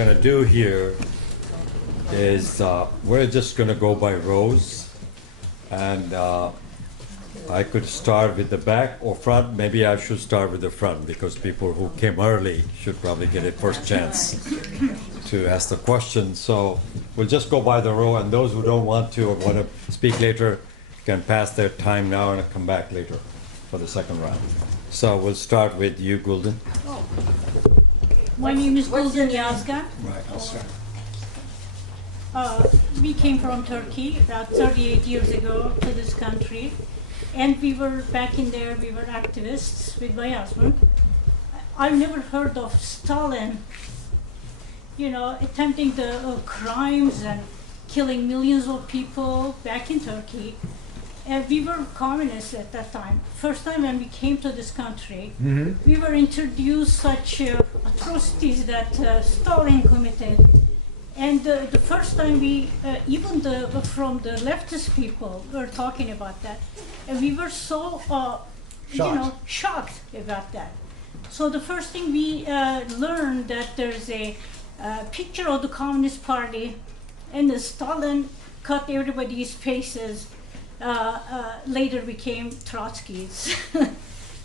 going to do here is we're just going to go by rows, and I could start with the back or front. Maybe I should start with the front because people who came early should probably get a first chance to ask the question. So we'll just go by the row, and those who don't want to or want to speak later can pass their time now and come back later for the second round. So we'll start with you, Gulden. Oh. My name is Gulden Yazgan. Right, I'll start. We came from Turkey about 38 years ago to this country. And we were back in there, we were activists with my husband. I've never heard of Stalin, you know, attempting the crimes and killing millions of people back in Turkey. And we were communists at that time. First time when we came to this country, we were introduced such atrocities that Stalin committed. And the first time we, even from the leftist people were talking about that. And we were so, shocked about that. So the first thing we learned that there's a picture of the Communist Party, and the Stalin cut everybody's faces. Later became Trotsky's.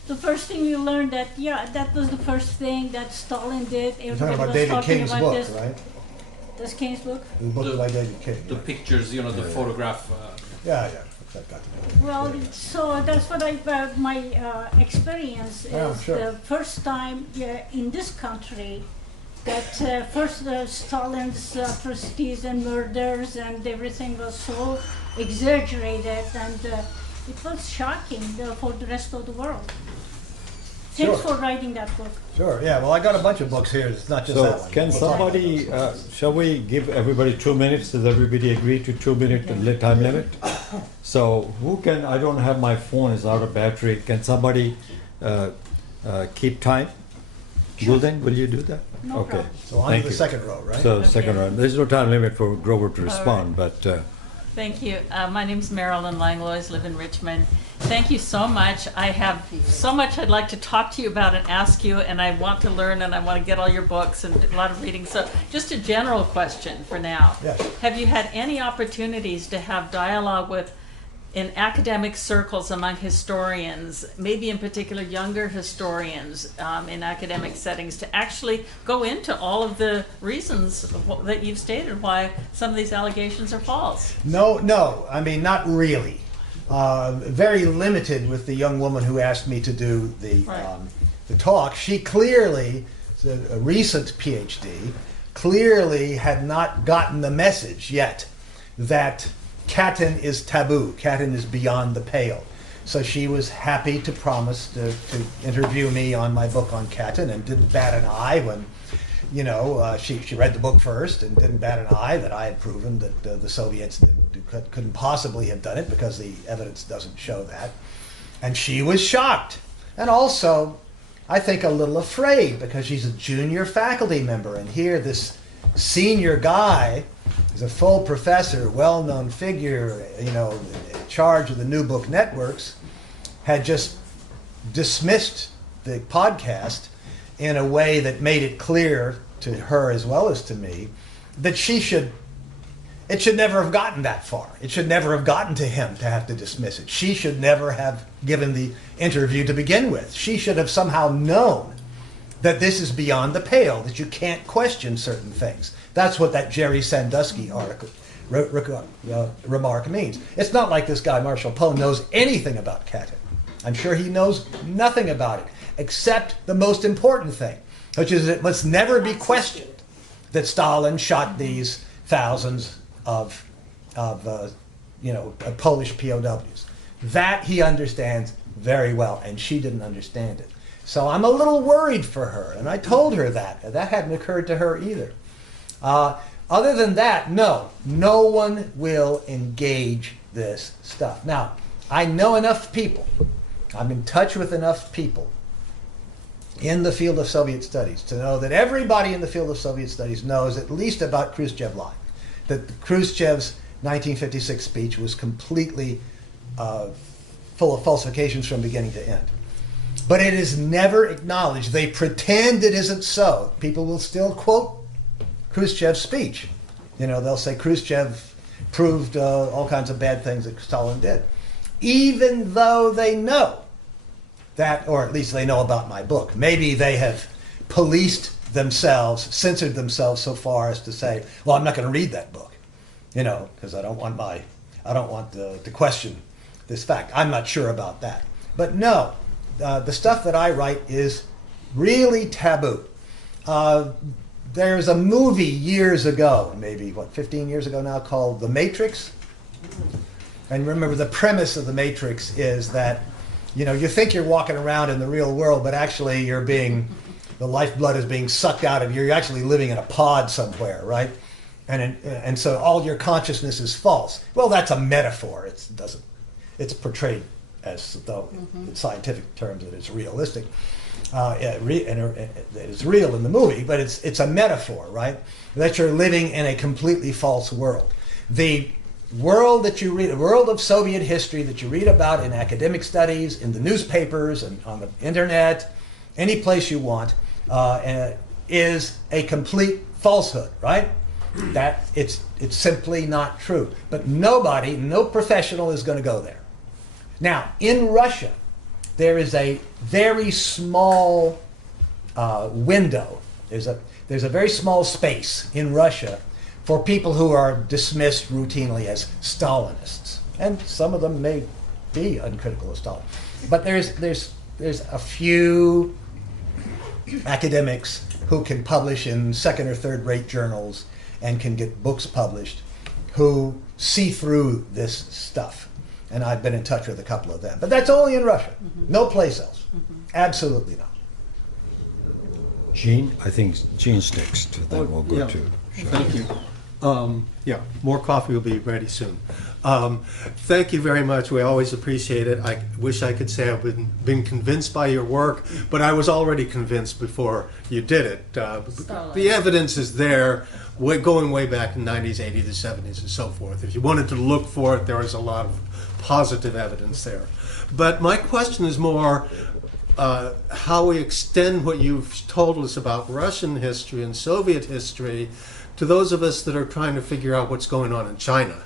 The first thing we learned that, yeah, that was the first thing that Stalin did. You're talking about David King's book, this. Right? This King's book? The book by David King. The pictures, you know, the photograph. Yeah. That got to me. Well, so that's what my experience is. Sure. The first time in this country that first Stalin's atrocities and murders and everything was so exaggerated, and it was shocking for the rest of the world. Thanks for writing that book. Sure, yeah. Well, I got a bunch of books here. It's not just that So one. can somebody, shall we give everybody 2 minutes? Does everybody agree to 2 minute time limit? So who can, I don't have my phone, it's out of battery. Can somebody keep time? Gulden, will you do that? No Okay. problem. So on Thank to the you. second row, right? So second round. There's no time limit for Grover to respond, but Thank you. My name's Marilyn Langlois, live in Richmond. Thank you so much. I have so much I'd like to talk to you about and ask you, and I want to learn, and I want to get all your books and a lot of reading. So just a general question for now. Yes. Have you had any opportunities to have dialogue with, in academic circles among historians, maybe in particular younger historians in academic settings, to actually go into all of the reasons that you've stated why some of these allegations are false? No. I mean, not really. Very limited with the young woman who asked me to do the talk. She clearly, a recent PhD, clearly had not gotten the message yet that Katyn is taboo. Katyn is beyond the pale. So she was happy to promise to interview me on my book on Katyn, and didn't bat an eye when, she read the book first and didn't bat an eye that I had proven that the Soviets couldn't possibly have done it because the evidence doesn't show that. And she was shocked. And also, I think a little afraid because she's a junior faculty member, and here this senior guy is a full professor, well-known figure, in charge of the New Book Networks, had just dismissed the podcast in a way that made it clear to her as well as to me that it should never have gotten that far. It should never have gotten to him to have to dismiss it. She should never have given the interview to begin with. She should have somehow known that this is beyond the pale, that you can't question certain things. That's what that Jerry Sandusky article remark means. It's not like this guy Marshall Poe knows anything about Katyn. I'm sure he knows nothing about it, except the most important thing, which is it must never be questioned that Stalin shot these thousands of Polish POWs. That he understands very well, and she didn't understand it. So I'm a little worried for her, and I told her that. That hadn't occurred to her either. Other than that, no one will engage this stuff. Now, I know enough people, I'm in touch with enough people in the field of Soviet studies to know that everybody in the field of Soviet studies knows at least about Khrushchev lying. That Khrushchev's 1956 speech was completely full of falsifications from beginning to end. But it is never acknowledged. They pretend it isn't so. People will still quote Khrushchev's speech. You know, they'll say Khrushchev proved all kinds of bad things that Stalin did. Even though they know that, or at least they know about my book. Maybe they have policed themselves, censored themselves so far as to say, well, I'm not going to read that book, you know, because I don't want to question this fact. I'm not sure about that. But no, the stuff that I write is really taboo. There's a movie years ago, maybe, 15 years ago now, called The Matrix. And remember, the premise of The Matrix is that, you know, you think you're walking around in the real world, but actually the lifeblood is being sucked out of you. You're actually living in a pod somewhere, right? And so all your consciousness is false. Well, that's a metaphor. It's portrayed as though, in scientific terms, that it's realistic. It's real in the movie, but it's a metaphor, right? That you're living in a completely false world. The world that you read, the world of Soviet history that you read about in academic studies, in the newspapers, and on the internet, any place you want, is a complete falsehood, right? That it's simply not true. But no professional is going to go there. Now, in Russia, there is a very small window. There's a very small space in Russia for people who are dismissed routinely as Stalinists, and some of them may be uncritical of Stalin. But there's a few academics who can publish in second or third rate journals and can get books published who see through this stuff. And I've been in touch with a couple of them. But that's only in Russia. No place else. Absolutely not. Gene, I think Gene's next. Then we'll go to. Thank you. Yeah, more coffee will be ready soon. Thank you very much. We always appreciate it. I wish I could say I've been convinced by your work, but I was already convinced before you did it. The evidence is there, going way back in the 90s, 80s, the 70s, and so forth. If you wanted to look for it, there was a lot of positive evidence there. But my question is more how we extend what you've told us about Russian history and Soviet history to those of us that are trying to figure out what's going on in China.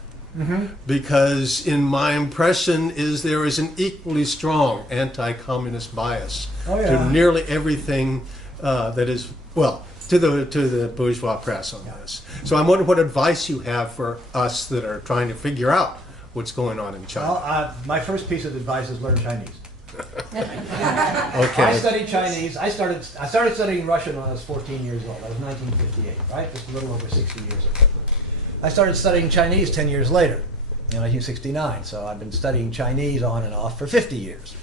Because in my impression is there is an equally strong anti-communist bias to nearly everything that is, well, to the bourgeois press on this. So I'm wondering what advice you have for us that are trying to figure out what's going on in China. Well, my first piece of advice is learn Chinese. Okay. I studied Chinese. I started studying Russian when I was 14 years old. That was 1958, right? Just a little over 60 years ago. I started studying Chinese 10 years later, in 1969. So I've been studying Chinese on and off for 50 years.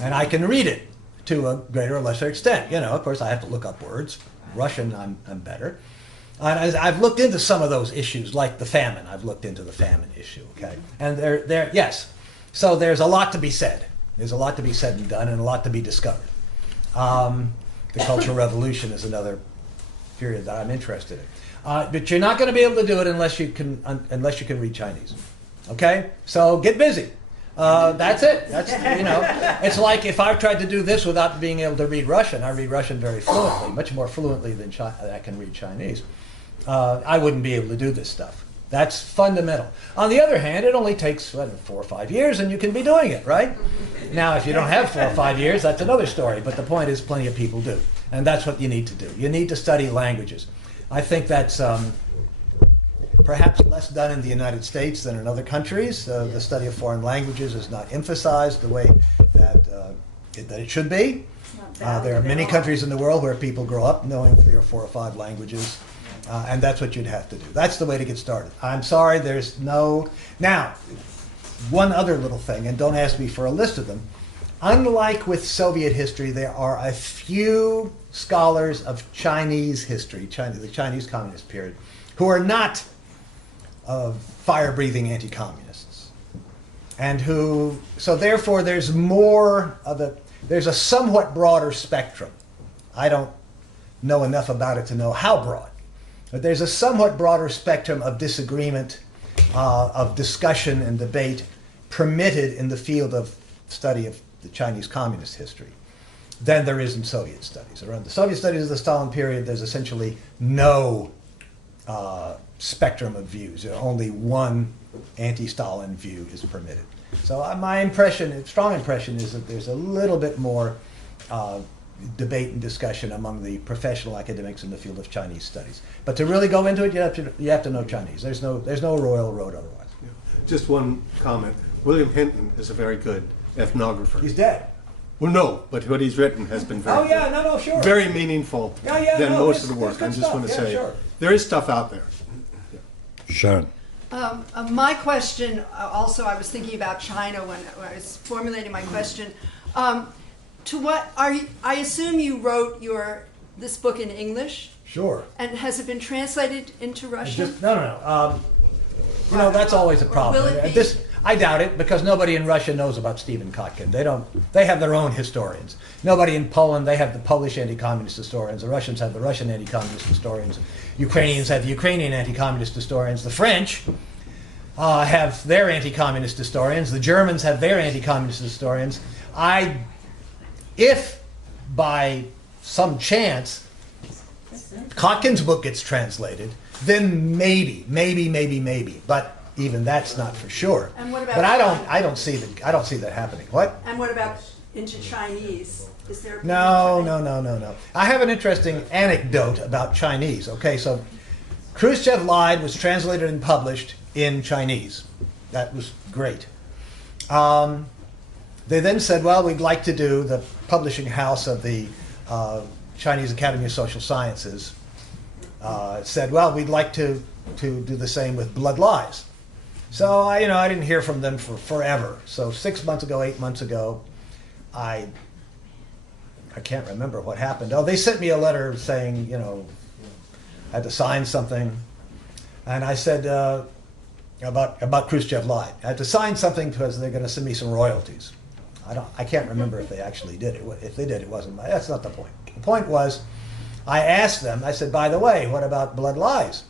And I can read it to a greater or lesser extent. You know, of course, I have to look up words. Russian, I'm better. And I've looked into some of those issues, like the famine. I've looked into the famine issue, okay? And yes. So there's a lot to be said. There's a lot to be said and done, and a lot to be discovered. The Cultural Revolution is another period that I'm interested in. But you're not going to be able to do it unless you can read Chinese. Okay? So get busy. That's it. It's like if I tried to do this without being able to read Russian. I read Russian very fluently, much more fluently than I can read Chinese. I wouldn't be able to do this stuff. That's fundamental. On the other hand, it only takes 4 or 5 years and you can be doing it, right? Now, if you don't have 4 or 5 years, that's another story. But the point is plenty of people do. And that's what you need to do. You need to study languages. I think that's perhaps less done in the United States than in other countries. The study of foreign languages is not emphasized the way that it should be. There are many countries in the world where people grow up knowing 3 or 4 or 5 languages. And that's what you'd have to do. That's the way to get started. I'm sorry, there's no... Now, one other little thing, and don't ask me for a list of them. Unlike with Soviet history, there are a few scholars of Chinese history, the Chinese Communist period, who are not fire-breathing anti-communists. And who... So therefore, there's more of a... There's a somewhat broader spectrum. I don't know enough about it to know how broad. But there's a somewhat broader spectrum of disagreement, of discussion and debate permitted in the field of study of the Chinese Communist history than there is in Soviet studies. Around the Soviet studies of the Stalin period, there's essentially no spectrum of views. Only one anti-Stalin view is permitted. So my impression, strong impression, is that there's a little bit more debate and discussion among the professional academics in the field of Chinese studies. But to really go into it, you have to know Chinese. There's no royal road otherwise. Yeah. Just one comment. William Hinton is a very good ethnographer. He's dead. Well, no, but what he's written has been very Oh yeah, good. no, sure. Very meaningful than most of the work. I there's just good want to stuff. say Yeah, sure. there is stuff out there. Sharon. My question, also, I was thinking about China when I was formulating my question. To what are you? I assume you wrote this book in English, Sure. and has it been translated into Russian? No. You know, that's always a problem. Will it be? I doubt it, because nobody in Russia knows about Steven Kotkin. They have their own historians. Nobody in Poland, they have the Polish anti-communist historians. The Russians have the Russian anti-communist historians. Ukrainians have the Ukrainian anti-communist historians. The French have their anti-communist historians. The Germans have their anti-communist historians. If by some chance Kotkin's book gets translated, then maybe. But even that's not for sure. And what about? But I don't see that happening. What? And what about into Chinese? Is there? No. I have an interesting anecdote about Chinese. Okay, so Khrushchev Lied was translated and published in Chinese. That was great. They then said, well, we'd like to do, the publishing house of the Chinese Academy of Social Sciences said, well, we'd like to do the same with Blood Lies. So I didn't hear from them for forever. So 6 months ago, 8 months ago, I can't remember what happened. Oh, they sent me a letter saying, I had to sign something. And I said, about Khrushchev Lied. I had to sign something because they're going to send me some royalties. I can't remember if they actually did it. If they did, it wasn't that's not the point. The point was, I asked them, I said, by the way, what about Blood Lies?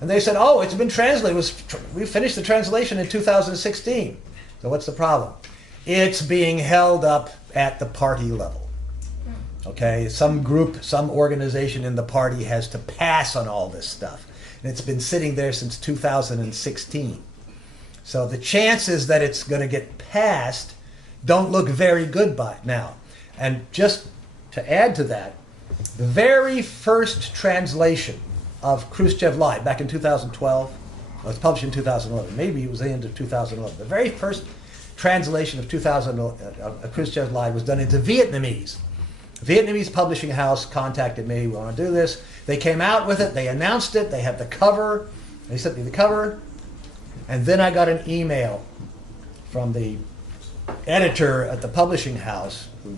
And they said, oh, it's been translated. We finished the translation in 2016. So what's the problem? It's being held up at the party level. Okay, some group, some organization in the party has to pass on all this stuff. And it's been sitting there since 2016. So the chances that it's going to get passed don't look very good by now. And just to add to that, the very first translation of Khrushchev Lied back in 2012, it was published in 2011, maybe it was the end of 2011. The very first translation of Khrushchev Lied was done into Vietnamese. A Vietnamese publishing house contacted me, we want to do this. They came out with it, they announced it, they had the cover, they sent me the cover, and then I got an email from the editor at the publishing house who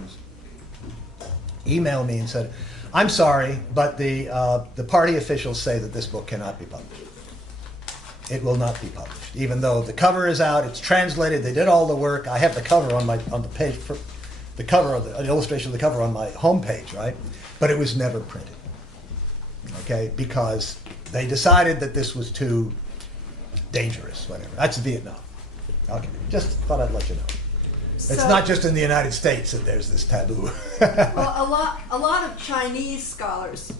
emailed me and said, I'm sorry, but the party officials say that this book cannot be published. It will not be published, even though the cover is out, it's translated, they did all the work. I have the cover on the page, the cover of an illustration of the cover on my homepage, right? But it was never printed, okay? Because they decided that this was too dangerous, whatever. That's Vietnam. Okay, just thought I'd let you know. It's not just in the United States that there's this taboo. Well, a lot of Chinese scholars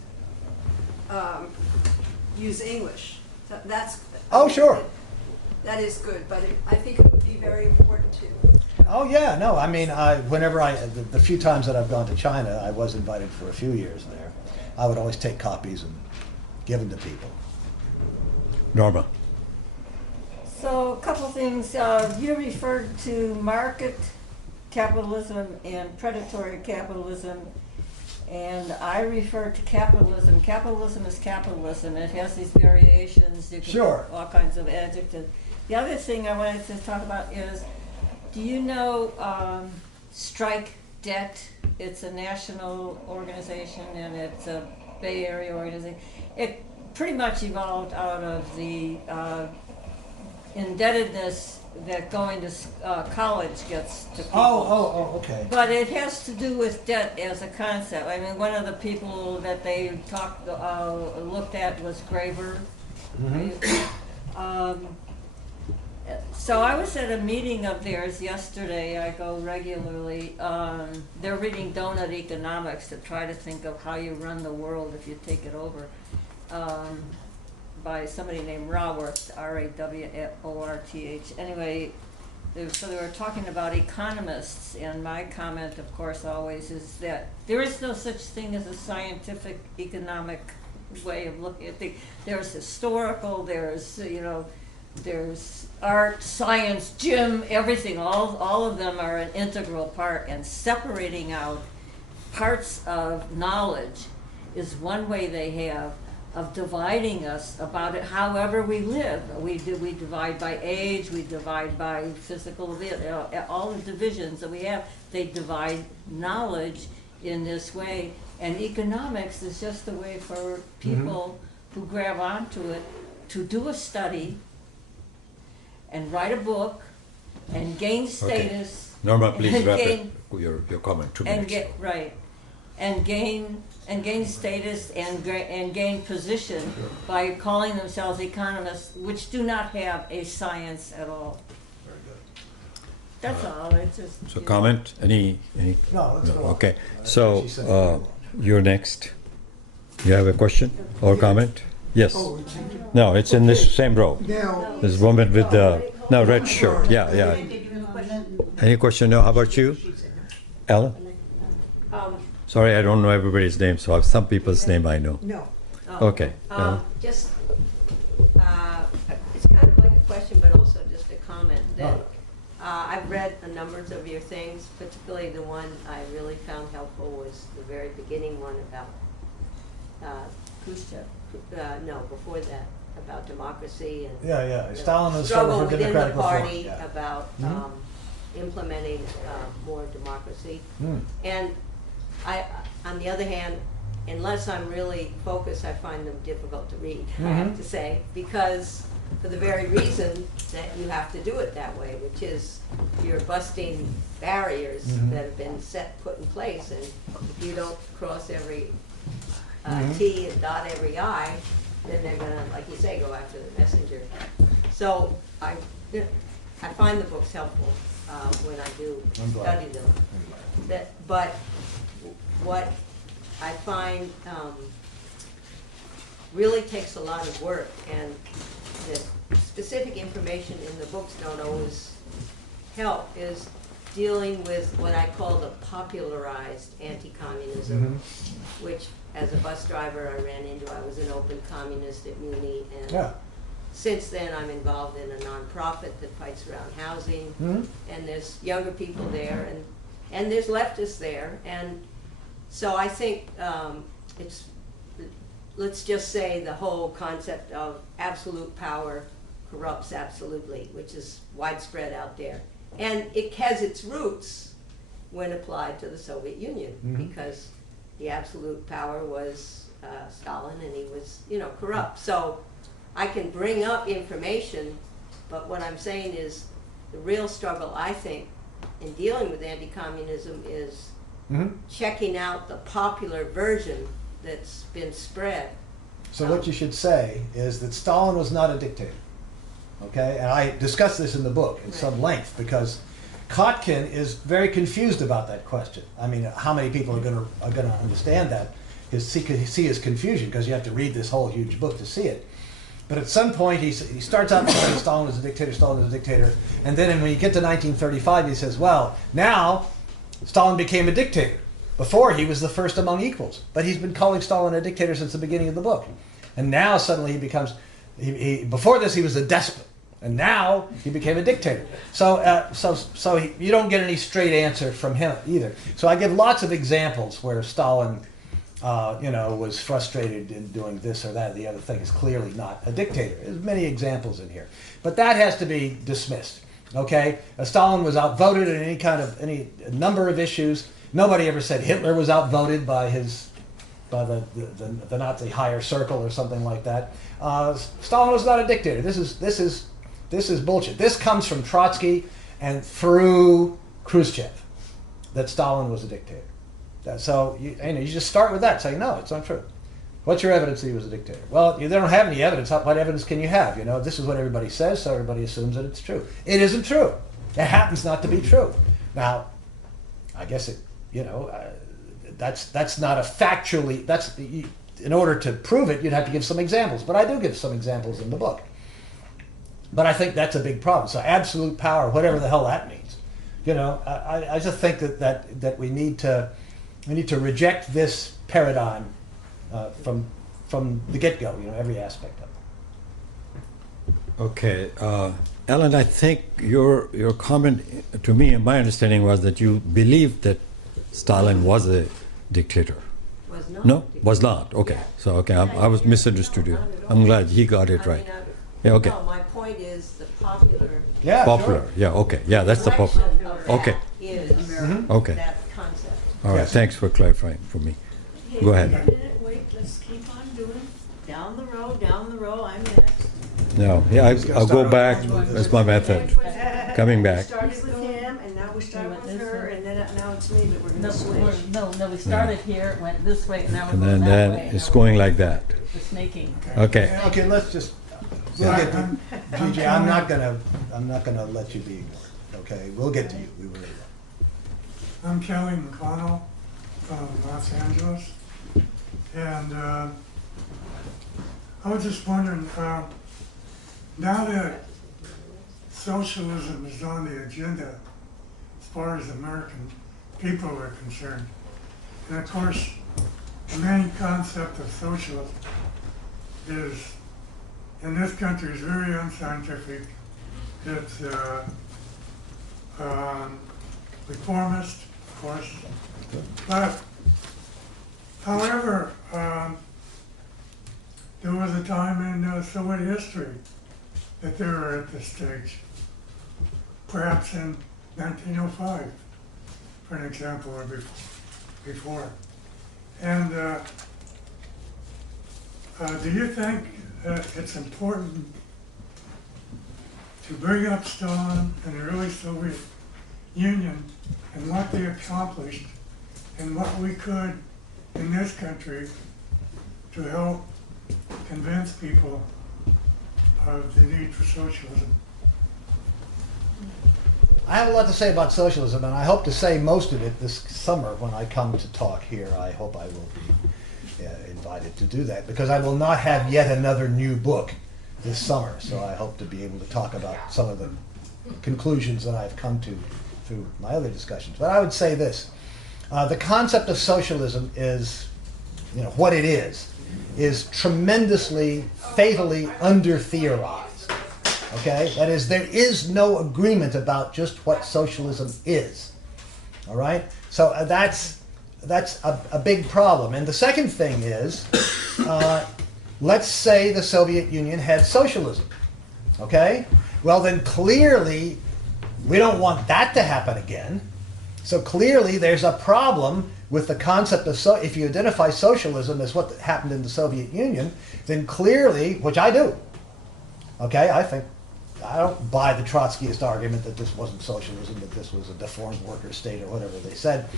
use English. That's Oh, sure. That is good, but I think it would be very important to. Oh yeah, no. I mean, the few times that I've gone to China, I was invited for a few years there. I would always take copies and give them to people. Norma. So a couple things. You referred to market capitalism and predatory capitalism, and I refer to capitalism. Capitalism is capitalism. It has these variations. You can Sure. put all kinds of adjectives. The other thing I wanted to talk about is, do you know Strike Debt? It's a national organization and it's a Bay Area organization. It pretty much evolved out of the indebtedness that going to college gets to people. Oh, okay. But it has to do with debt as a concept. I mean, one of the people that they looked at was Grover. So I was at a meeting of theirs yesterday. I go regularly. They're reading Donut Economics to try to think of how you run the world if you take it over. by somebody named Raworth, Raworth. Anyway, so they were talking about economists, and my comment, of course, always is that there is no such thing as a scientific economic way of looking at things. There's historical, there's, there's art, science, gym, everything. All of them are an integral part, and separating out parts of knowledge is one way they have of dividing us about it however we live. We divide by age, we divide by physical, all the divisions that we have, they divide knowledge in this way. And economics is just a way for people who grab onto it to do a study and write a book and gain status. Okay. Norma, please wrap your comment. 2 minutes. And gain status and gain position by calling themselves economists, which do not have a science at all. Very good. That's all. It's just. So comment? Any? No, let's go on. Okay. So you're next. You have a question or comment? Yes. No, it's in this same row. This woman with the red shirt. Yeah. Any question? No. How about you, Ellen? Sorry, I don't know everybody's name, so some people's name I know. No. Okay. Just, it's kind of like a question, but also just a comment. That I've read a number of your things, particularly the one I really found helpful was the very beginning one about Khrushchev. No, before that, about democracy and Yeah. the Stalin was struggle for within democratic the party reform. Yeah. about implementing more democracy. And on the other hand, unless I'm really focused, I find them difficult to read, I have to say, because for the very reason that you have to do it that way, which is you're busting barriers that have been put in place, and if you don't cross every T and dot every I, then they're gonna, like you say, go after the messenger. So I find the books helpful when I do study them. But what I find really takes a lot of work, and the specific information in the books don't always help, is dealing with what I call the popularized anti-communism, which as a bus driver I ran into. I was an open communist at Muni, and since then I'm involved in a nonprofit that fights around housing, and there's younger people there, and there's leftists there, and so I think it's, let's just say, the whole concept of absolute power corrupts absolutely, which is widespread out there. And it has its roots when applied to the Soviet Union, because the absolute power was Stalin, and he was, corrupt. So I can bring up information, but what I'm saying is the real struggle, I think, in dealing with anti-communism is checking out the popular version that's been spread. So what you should say is that Stalin was not a dictator. Okay, and I discuss this in the book in some length, because Kotkin is very confused about that question. I mean, how many people are going to understand that? See his confusion, because you have to read this whole huge book to see it. But at some point, he starts out saying Stalin was a dictator, Stalin was a dictator, and then when you get to 1935, he says, well, now Stalin became a dictator. Before, he was the first among equals, but he's been calling Stalin a dictator since the beginning of the book. And now suddenly he becomes, before this he was a despot, and now he became a dictator. So you don't get any straight answer from him either. So I give lots of examples where Stalin, was frustrated in doing this or that or the other thing. Is clearly not a dictator. There's many examples in here, but that has to be dismissed. Okay, Stalin was outvoted in any number of issues. Nobody ever said Hitler was outvoted by the Nazi higher circle or something like that. Stalin was not a dictator. This is bullshit. This comes from Trotsky and through Khrushchev, that Stalin was a dictator. So you just start with that. Say no, it's not true. What's your evidence that he was a dictator? Well, they don't have any evidence. What evidence can you have? This is what everybody says, so everybody assumes that it's true. It isn't true. It happens not to be true. Now, I guess it. That's not a factually. in order to prove it, you'd have to give some examples. But I do give some examples in the book. But I think that's a big problem. So absolute power, whatever the hell that means, you know, I just think that we need to reject this paradigm from the get-go. You know, every aspect of it. Okay, Alan, I think your comment to me, my understanding was that you believed that Stalin was a dictator. Was not. No, was not. Okay, so okay, I was misunderstood you. I'm glad he got it right. Yeah, okay. No, my point is the popular. Yeah, Popular. sure. Yeah, okay. Yeah, that's the popular. direction of that Okay. Is Okay. that concept. All right. Yes. Thanks for clarifying for me. Go ahead. Wait, let's keep on doing. Down the row, I'm next. No, yeah, I'll go back. That's my method. Coming back. Started with him, and now we start with her, and then now it's me, but we're No, gonna switch. no, we started here, it went this way, and now we're And going then that way. it's going like that. The snaking. Okay. Okay, let's just. We'll get to, Gigi, I'm not gonna let you be ignored. Okay, we'll get to you. We really will. I'm Kelly McConnell from Los Angeles, and I was just wondering, now that socialism is on the agenda as far as American people are concerned, and of course, the main concept of socialism is, in this country, is very unscientific. It's reformist, of course, but however, there was a time in Soviet history that they were at this stage, perhaps in 1905, for an example, or before. And do you think it's important to bring up Stalin and the early Soviet Union and what they accomplished and what we could in this country to help convince people of the need for socialism? I have a lot to say about socialism, and I hope to say most of it this summer when I come to talk here. I hope I will be invited to do that, because I will not have yet another new book this summer. So I hope to be able to talk about some of the conclusions that I've come to through my other discussions. But I would say this. The concept of socialism is, you know, what it is tremendously, fatally under-theorized. Okay? That is, there is no agreement about just what socialism is. All right? So that's a big problem. And the second thing is, let's say the Soviet Union had socialism. Okay? Well, then clearly we don't want that to happen again. So clearly there's a problem with the concept of, if you identify socialism as what happened in the Soviet Union, then clearly, which I do, okay, I don't buy the Trotskyist argument that this wasn't socialism, that this was a deformed worker state or whatever they said.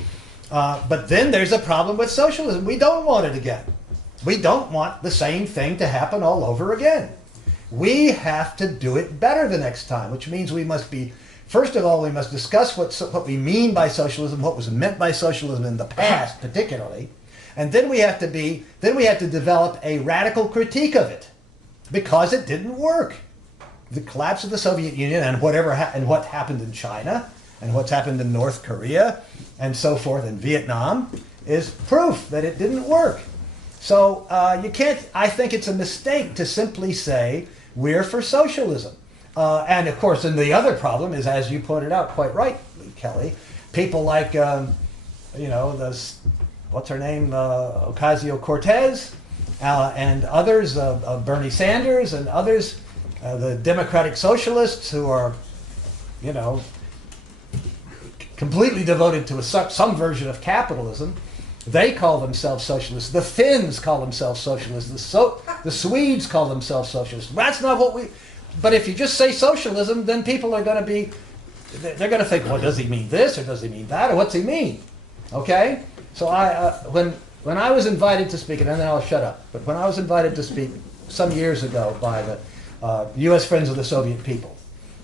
But then there's a problem with socialism. We don't want it again. We don't want the same thing to happen all over again. We have to do it better the next time, which means we must be, first of all, we must discuss what we mean by socialism, what was meant by socialism in the past, particularly, and then we have to develop a radical critique of it, because it didn't work. The collapse of the Soviet Union and what happened in China and what's happened in North Korea and so forth in Vietnam is proof that it didn't work. So you can't. I think it's a mistake to simply say we're for socialism. And of course, and the other problem is, as you pointed out quite rightly, Kelly, people like, what's her name, Ocasio-Cortez, and others, Bernie Sanders and others, the Democratic Socialists who are, completely devoted to some version of capitalism. They call themselves socialists. The Finns call themselves socialists. The Swedes call themselves socialists. That's not what we... But if you just say socialism, then people are going to be... They're going to think, well, does he mean this or does he mean that or what's he mean? Okay? So when I was invited to speak, and then I'll shut up, but when I was invited to speak some years ago by the U.S. Friends of the Soviet People,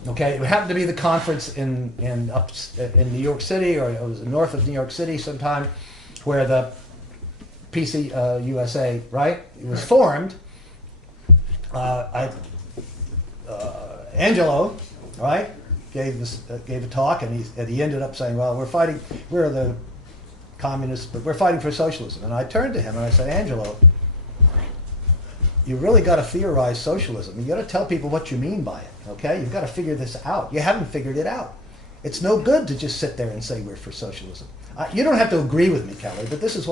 okay, it happened to be the conference in New York City, or it was north of New York City sometime, where the USA, right? It was formed. Angelo, right, gave a talk, and he ended up saying, "Well, we're the communists, but we're fighting for socialism." And I turned to him and I said, "Angelo, you really got to theorize socialism. You got to tell people what you mean by it. Okay, you've got to figure this out. You haven't figured it out. It's no good to just sit there and say we're for socialism." You don't have to agree with me, Kelly, but this is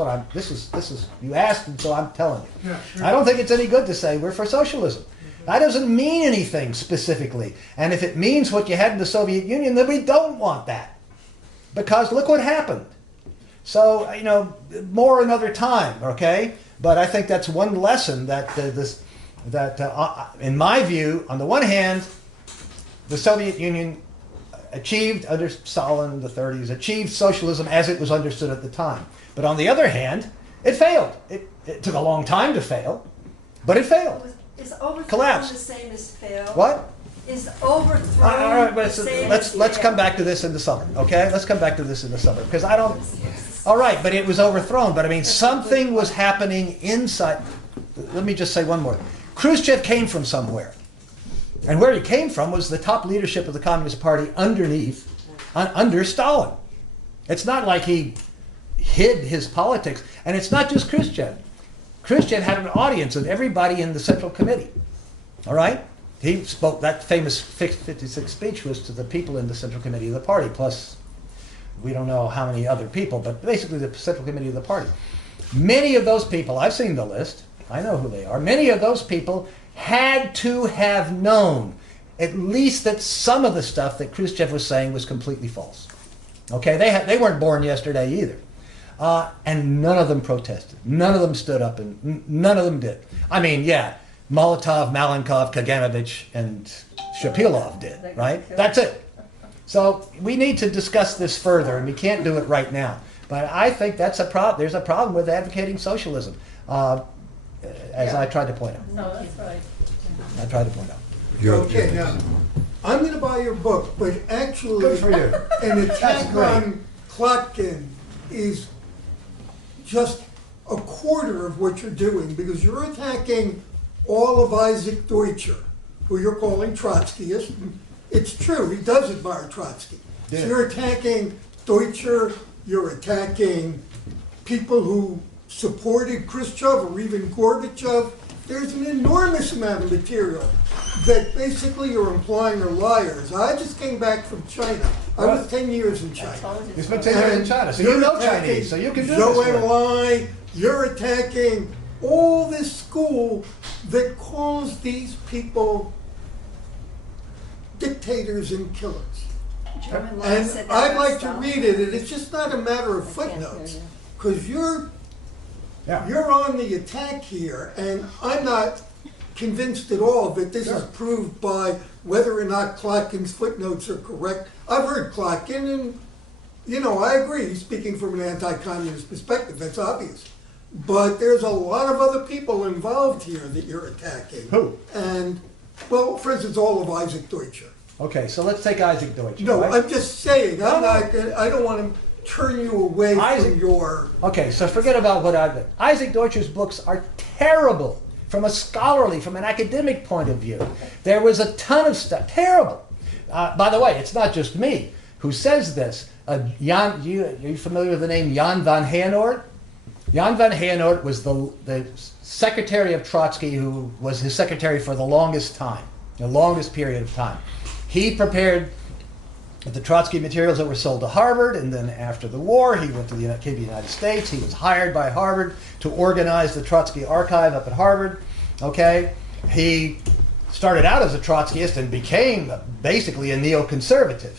you asked, and so I'm telling you. Yeah, sure. I don't think it's any good to say we're for socialism. That doesn't mean anything specifically. And if it means what you had in the Soviet Union, then we don't want that. Because look what happened. So, more another time, okay? But I think that's one lesson that in my view, on the one hand, the Soviet Union achieved under Stalin in the 30s, achieved socialism as it was understood at the time. But on the other hand, it failed. It took a long time to fail, but it failed. Is overthrown Collapsed. the same as fail? What? Is overthrown All right, the same as let's fail? come back to this in the summer, okay? Let's come back to this in the summer, because I don't... All right, but it was overthrown. But I mean, something was happening inside. Let me just say one more. Khrushchev came from somewhere. And where he came from was the top leadership of the Communist Party under Stalin. It's not like he hid his politics. And it's not just Khrushchev. Khrushchev had an audience of everybody in the Central Committee. All right? He spoke, that famous 56 speech was to the people in the Central Committee of the party, plus we don't know how many other people, but basically the Central Committee of the party. Many of those people, I've seen the list, I know who they are, many of those people had to have known at least that some of the stuff that Khrushchev was saying was completely false. Okay, they weren't born yesterday either. And none of them protested. None of them stood up, and none of them did. I mean, yeah, Molotov, Malenkov, Kaganovich, and Shapilov did, right? That's it. So we need to discuss this further, and we can't do it right now. But I think that's a problem. There's a problem with advocating socialism, as I tried to point out. No, that's right. I tried to point out. Okay, now, I'm going to buy your book, but actually, Good for you. an attack That's great. on Kotkin is just a quarter of what you're doing, because you're attacking all of Isaac Deutscher, who you're calling Trotskyist. It's true, he does admire Trotsky. Yeah. So you're attacking Deutscher, you're attacking people who supported Khrushchev or even Gorbachev. There's an enormous amount of material that basically you're implying are liars. I just came back from China. I was 10 years in China. You spent 10 years in China, so you know Chinese, so you can do Zhou this work. Enlai, you're attacking all this school that calls these people dictators and killers. German law And said that I'd about like to Stalin. read it, and it's just not a matter of I can't hear footnotes, you. because you're Yeah. on the attack here, and I'm not convinced at all that this is proved by whether or not Kotkin's footnotes are correct. I've heard Kotkin, and I agree. He's speaking from an anti-communist perspective. That's obvious. But there's a lot of other people involved here that you're attacking. Who? And, well, for instance, all of Isaac Deutscher. Okay, so let's take Isaac Deutscher. No, right? I'm just saying. I don't want to turn you away Isaac- from your. Okay, so forget about what I've done. Isaac Deutscher's books are terrible from an academic point of view. There was a ton of stuff, terrible. By the way, it's not just me who says this. Are you familiar with the name Jan van Heijenoort? Jan van Heijenoort was the secretary of Trotsky, who was his secretary for the longest time, the longest period of time. He prepared the Trotsky materials that were sold to Harvard, and then after the war, he went to the United States. He was hired by Harvard to organize the Trotsky archive up at Harvard. Okay, he started out as a Trotskyist and became basically a neoconservative,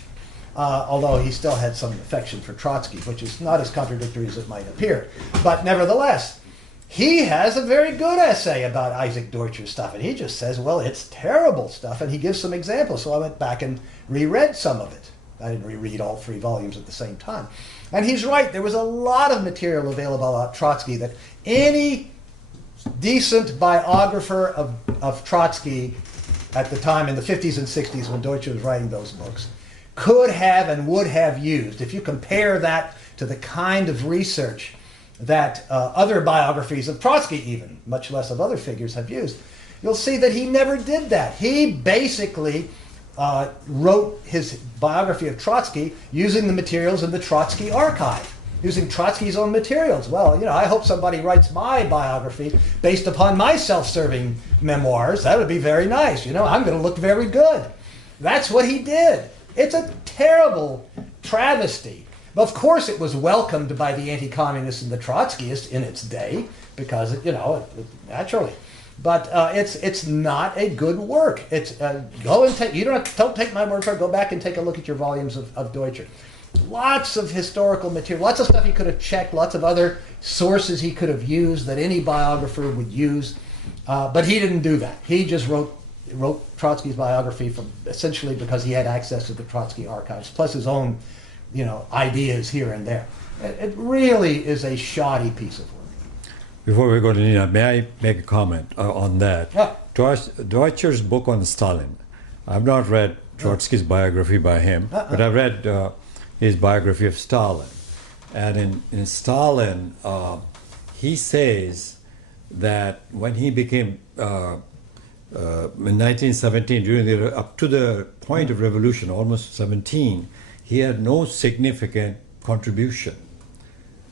although he still had some affection for Trotsky, which is not as contradictory as it might appear. But nevertheless, he has a very good essay about Isaac Deutscher's stuff, and he just says, well, it's terrible stuff, and he gives some examples. So I went back and reread some of it. I didn't reread all 3 volumes at the same time. And he's right, there was a lot of material available about Trotsky that any decent biographer of Trotsky at the time in the 50s and 60s when Deutscher was writing those books could have and would have used. If you compare that to the kind of research that other biographies of Trotsky even, much less of other figures, have used, you'll see that he never did that. He basically wrote his biography of Trotsky using the materials in the Trotsky archive, using Trotsky's own materials. Well, I hope somebody writes my biography based upon my self-serving memoirs. That would be very nice. I'm going to look very good. That's what he did. It's a terrible travesty. Of course, it was welcomed by the anti-communists and the Trotskyists in its day, because naturally. But it's not a good work. It's go and take. Don't take my word for it. Go back and take a look at your volumes of Deutscher. Lots of historical material, lots of stuff he could have checked, lots of other sources he could have used that any biographer would use, but he didn't do that. He just wrote Trotsky's biography essentially because he had access to the Trotsky archives, plus his own, ideas here and there. It really is a shoddy piece of work. Before we go to Nina, may I make a comment on that? Yeah. Deutscher's book on Stalin. I've not read Trotsky's biography by him, but I've read his biography of Stalin. And in Stalin, he says that when he became, in 1917, up to the point of revolution, almost 17, he had no significant contribution.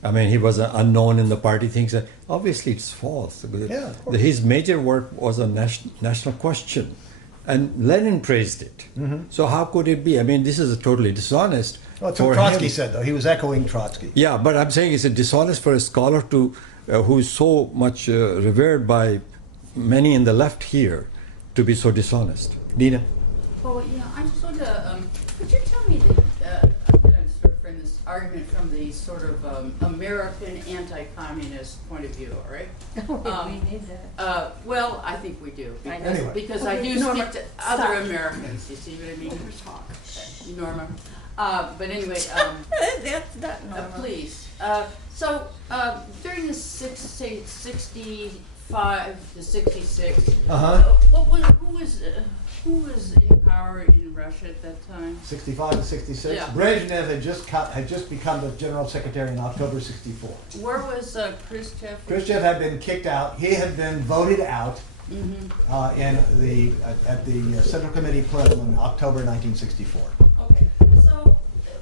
I mean, he was unknown in the party. Things that obviously it's false. Yeah, of course. His major work was a national question, and Lenin praised it. Mm-hmm. So how could it be? I mean, this is totally dishonest. Well, that's for what Trotsky him. said, though. He was echoing Trotsky. Yeah, but I'm saying it's dishonest for a scholar to, who is so much revered by many in the left here, to be so dishonest. Nina? Well, I just want to, could you tell me I'm going to sort of frame this argument from the sort of American anti-communist point of view, all right? We need that. Well, I think we do. Anyway. Because I do speak to other Americans, you see what I mean? Okay. Norma. But anyway, That's not normal. please. So during the 65 to 66, who was in power in Russia at that time? 65 to 66. Yeah. Brezhnev had just become the general secretary in October 64. Where was Khrushchev? Khrushchev had been kicked out. He had been voted out at the Central Committee plenum in October 1964. Okay, so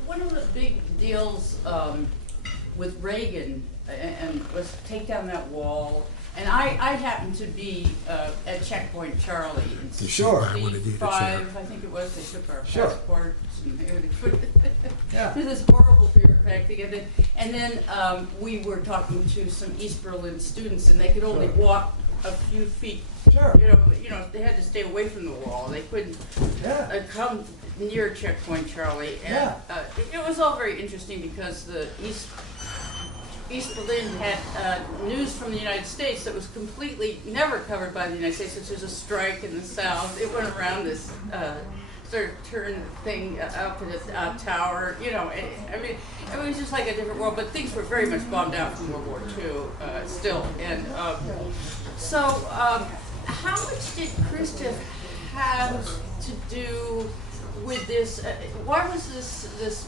one of the big deals with Reagan and was take down that wall. And I happened to be at Checkpoint Charlie in Sure. 65, I think it was. They took our Sure. passports and Yeah. to this horrible bureaucratic thing. And then we were talking to some East Berlin students, and they could only walk a few feet. Sure. They had to stay away from the wall. They couldn't come near Checkpoint Charlie. And it was all very interesting because the East Berlin had news from the United States that was completely never covered by the United States. Which was a strike in the South. It went around this sort of turn thing up in a tower. I mean, it was just like a different world. But things were very much bombed out from World War II still. And how much did Khrushchev have to do with this? Why was this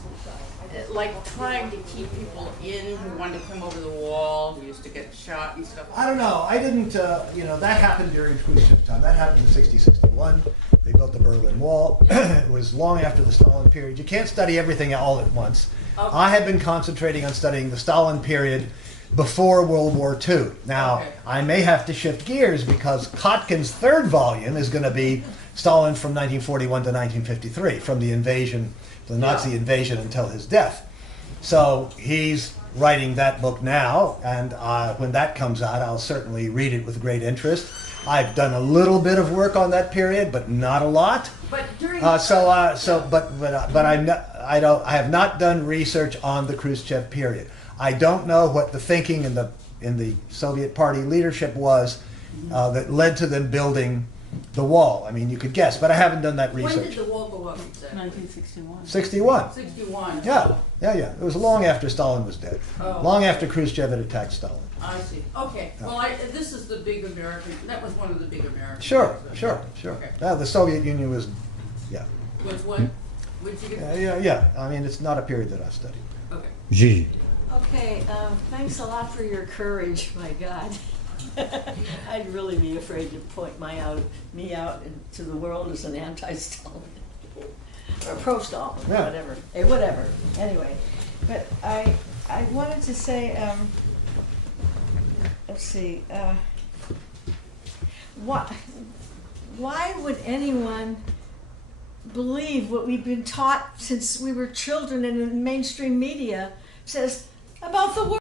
like trying to keep people in who wanted to come over the wall, who used to get shot and stuff? I don't know. I didn't, that happened during Khrushchev's time. That happened in 60-61. They built the Berlin Wall. It was long after the Stalin period. You can't study everything all at once. Okay. I have been concentrating on studying the Stalin period before World War II. Now, I may have to shift gears because Kotkin's third volume is going to be Stalin from 1941 to 1953, from the invasion, the Nazi invasion until his death. So he's writing that book now, and when that comes out, I'll certainly read it with great interest. I've done a little bit of work on that period, but not a lot. But during I have not done research on the Khrushchev period. I don't know what the thinking in the Soviet Party leadership was that led to them building the wall. I mean, you could guess, but I haven't done that research. when did the wall go up exactly? 1961. 61. 61. Yeah. It was long after Stalin was dead. Oh. Long after Khrushchev had attacked Stalin. I see. Okay. Well, this is the big American. That was one of the big American. Sure. Okay. The Soviet Union was, Was what? Would you get? yeah. I mean, it's not a period that I studied. Okay. Gee. Okay, thanks a lot for your courage, my God. I'd really be afraid to point me out to the world as an anti-Stalin. Or pro-Stalin, Yeah. whatever. Whatever, anyway. But I wanted to say, let's see, why would anyone believe what we've been taught since we were children and in the mainstream media says about the world?